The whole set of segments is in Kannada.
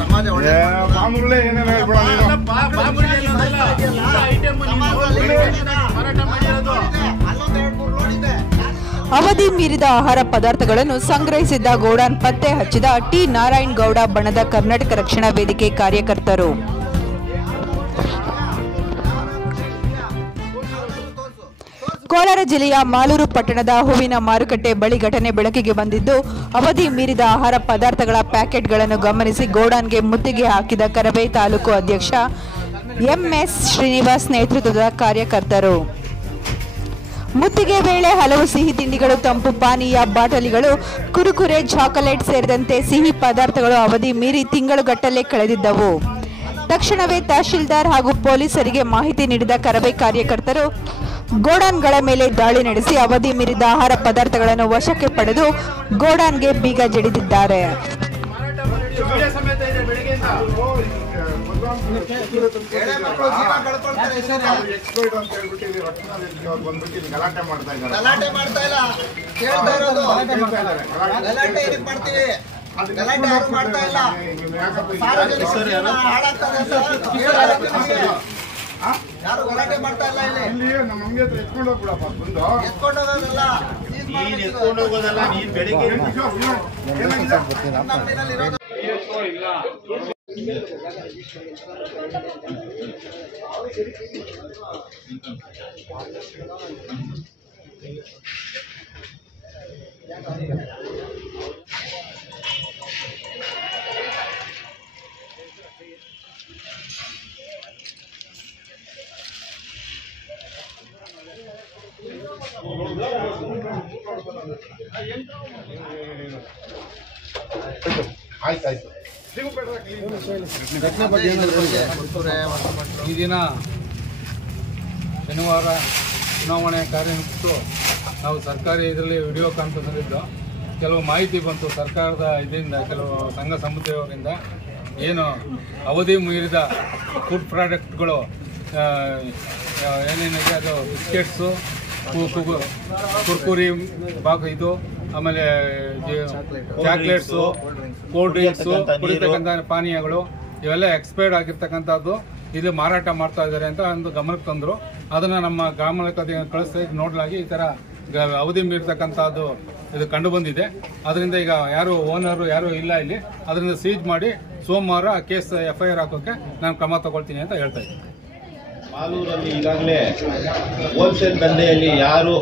ಸಮಾಜ ಅವಧಿ ಮೀರಿದ ಆಹಾರ ಪದಾರ್ಥಗಳನ್ನು ಸಂಗ್ರಹಿಸಿದ್ದ ಗೋಡಾನ್ ಪತ್ತೆ ಹಚ್ಚಿದ ಟಿ ನಾರಾಯಣ್ ಗೌಡ ಬಣದ ಕರ್ನಾಟಕ ರಕ್ಷಣಾ ವೇದಿಕೆ ಕಾರ್ಯಕರ್ತರು. ಕೋಲಾರ ಜಿಲ್ಲೆಯ ಮಾಲೂರು ಪಟ್ಟಣದ ಹೂವಿನ ಮಾರುಕಟ್ಟೆ ಬಳಿ ಘಟನೆ ಬೆಳಕಿಗೆ ಬಂದಿದ್ದು, ಅವಧಿ ಮೀರಿದ ಆಹಾರ ಪದಾರ್ಥಗಳ ಪ್ಯಾಕೆಟ್ಗಳನ್ನು ಗಮನಿಸಿ ಗೋಡಾನ್ಗೆ ಮುತ್ತಿಗೆ ಹಾಕಿದ ಕರವೇ ತಾಲೂಕು ಅಧ್ಯಕ್ಷ ಎಂಎಸ್ ಶ್ರೀನಿವಾಸ್ ನೇತೃತ್ವದ ಕಾರ್ಯಕರ್ತರು. ಮುತ್ತಿಗೆ ವೇಳೆ ಹಲವು ಸಿಹಿ ತಿಂಡಿಗಳು, ತಂಪು ಪಾನೀಯ ಬಾಟಲಿಗಳು, ಕುರುಕುರೆ, ಚಾಕೊಲೇಟ್ ಸೇರಿದಂತೆ ಸಿಹಿ ಪದಾರ್ಥಗಳು ಅವಧಿ ಮೀರಿ ತಿಂಗಳುಗಟ್ಟಲೆ ಕಳೆದಿದ್ದವು. ತಕ್ಷಣವೇ ತಹಶೀಲ್ದಾರ್ ಹಾಗೂ ಪೊಲೀಸರಿಗೆ ಮಾಹಿತಿ ನೀಡಿದ ಕರವೇ ಕಾರ್ಯಕರ್ತರು ಗೋಡಾನ್ಗಳ ಮೇಲೆ ದಾಳಿ ನಡೆಸಿ ಅವಧಿ ಮೀರಿದ ಆಹಾರ ಪದಾರ್ಥಗಳನ್ನು ವಶಕ್ಕೆ ಪಡೆದು ಗೋಡಾನ್ಗೆ ಬೀಗ ಜಡಿದಿದ್ದಾರೆ. ಯಾರು ಗಲಾಟೆ ಮಾಡ್ತಾ ಇಲ್ಲ. ಇಲ್ಲಿ ನಮ್ಮ ಅಂಗಡಿ ಹತ್ರ ಎತ್ಕೊಂಡು ಹೋಗ್ಬಿಡಪ್ಪ. ಎತ್ಕೊಂಡು ಹೋಗೋದಲ್ಲ, ಎತ್ಕೊಂಡು ಹೋಗೋದಲ್ಲ. ನೀನ್ ಬೆಳಿಗ್ಗೆ ಆಯ್ತಾಯ್ತು. ಈ ದಿನ ಶನಿವಾರ ಚುನಾವಣೆ ಕಾರ್ಯನಿರ್ವಹಿಸಿತು. ನಾವು ಸರ್ಕಾರಿ ಇದರಲ್ಲಿ ವಿಡಿಯೋ ಕಾನ್ಫರೆನ್ಸ್ ಕೆಲವು ಮಾಹಿತಿ ಬಂತು ಸರ್ಕಾರದ ಇದರಿಂದ, ಕೆಲವು ಸಂಘ ಸಂಸ್ಥೆಯವರಿಂದ. ಏನು ಅವಧಿ ಮೀರಿದ ಫುಡ್ ಪ್ರಾಡಕ್ಟ್ಗಳು ಏನೇನಿದೆ, ಅದು ಬಿಸ್ಕೆಟ್ಸು, ಕುರ್ಕುರಿ ಇದು, ಆಮೇಲೆ ಚಾಕ್ಲೇಟ್ಸು, ಕೋಲ್ಡ್ ಡ್ರಿಂಕ್ಸು, ಕುಡಿತಕ್ಕಂಥ ಪಾನೀಯಗಳು ಇವೆಲ್ಲ ಎಕ್ಸ್ಪೈರ್ಡ್ ಆಗಿರ್ತಕ್ಕಂಥದ್ದು ಇದು ಮಾರಾಟ ಮಾಡ್ತಾ ಇದ್ದಾರೆ ಅಂತ ಒಂದು ಗಮನಕ್ಕೆ ತಂದರು. ಅದನ್ನು ನಮ್ಮ ಗ್ರಾಮಕ್ಕೆ ಕಳಿಸ್ತಾ ನೋಡಲಾಗಿ ಈ ಥರ ಅವಧಿ ಮೀರ್ತಕ್ಕಂಥದ್ದು ಇದು ಕಂಡು ಬಂದಿದೆ. ಅದರಿಂದ ಈಗ ಯಾರು ಓನರು ಯಾರು ಇಲ್ಲ ಇಲ್ಲಿ, ಅದರಿಂದ ಸೀಜ್ ಮಾಡಿ ಸೋಮವಾರ ಕೇಸ್ FIR ಹಾಕೋಕ್ಕೆ ನಾನು ಕ್ರಮ ತಗೊಳ್ತೀನಿ ಅಂತ ಹೇಳ್ತಾ ಇದ್ದೀನಿ. ಮಾಲೂರಲ್ಲಿ ಈಗಾಗಲೇ ಹೋಲ್ಸೇಲ್ ದಂಧೆಯಲ್ಲಿ ಯಾರು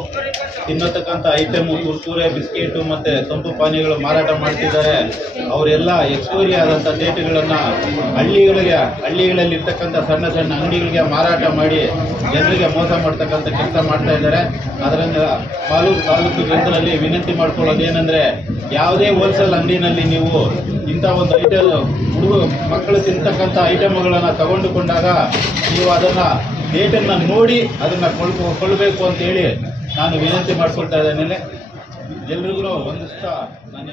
ತಿನ್ನತಕ್ಕಂಥ ಐಟಮು, ಕುರ್ಕುರೆ, ಬಿಸ್ಕೆಟು ಮತ್ತು ತಂಪು ಪಾನೀಯಗಳು ಮಾರಾಟ ಮಾಡ್ತಿದ್ದಾರೆ ಅವರೆಲ್ಲ ಎಕ್ಸ್ಪೈರಿ ಆದಂಥ ಡೇಟ್ಗಳನ್ನು ಹಳ್ಳಿಗಳಲ್ಲಿ ಇರ್ತಕ್ಕಂಥ ಸಣ್ಣ ಸಣ್ಣ ಅಂಗಡಿಗಳಿಗೆ ಮಾರಾಟ ಮಾಡಿ ಜನರಿಗೆ ಮೋಸ ಮಾಡ್ತಕ್ಕಂಥ ಕೆಲಸ ಮಾಡ್ತಾ ಇದ್ದಾರೆ. ಅದರಿಂದ ಮಾಲೂರು ತಾಲೂಕು ಜನರಲ್ಲಿ ವಿನಂತಿ ಮಾಡ್ಕೊಳ್ಳೋದೇನೆಂದರೆ, ಯಾವುದೇ ಹೋಲ್ಸೇಲ್ ಅಂಗಡಿನಲ್ಲಿ ನೀವು ಇಂಥ ಒಂದು ಮಕ್ಕಳು ತಿಂತಕ್ಕಂಥ ಐಟಮ್ಗಳನ್ನು ತಗೊಂಡುಕೊಂಡಾಗ ನೀವು ಅದನ್ನು ಡೇಟನ್ನು ನೋಡಿ ಅದನ್ನು ಕೊಳ್ಳಬೇಕು ಅಂತೇಳಿ ನಾನು ವಿನಂತಿ ಮಾಡಿಕೊಳ್ತಾ ಇದ್ದೇನೆ. ಎಲ್ರಿಗೂ ಒಂದಿಷ್ಟ ನಾನು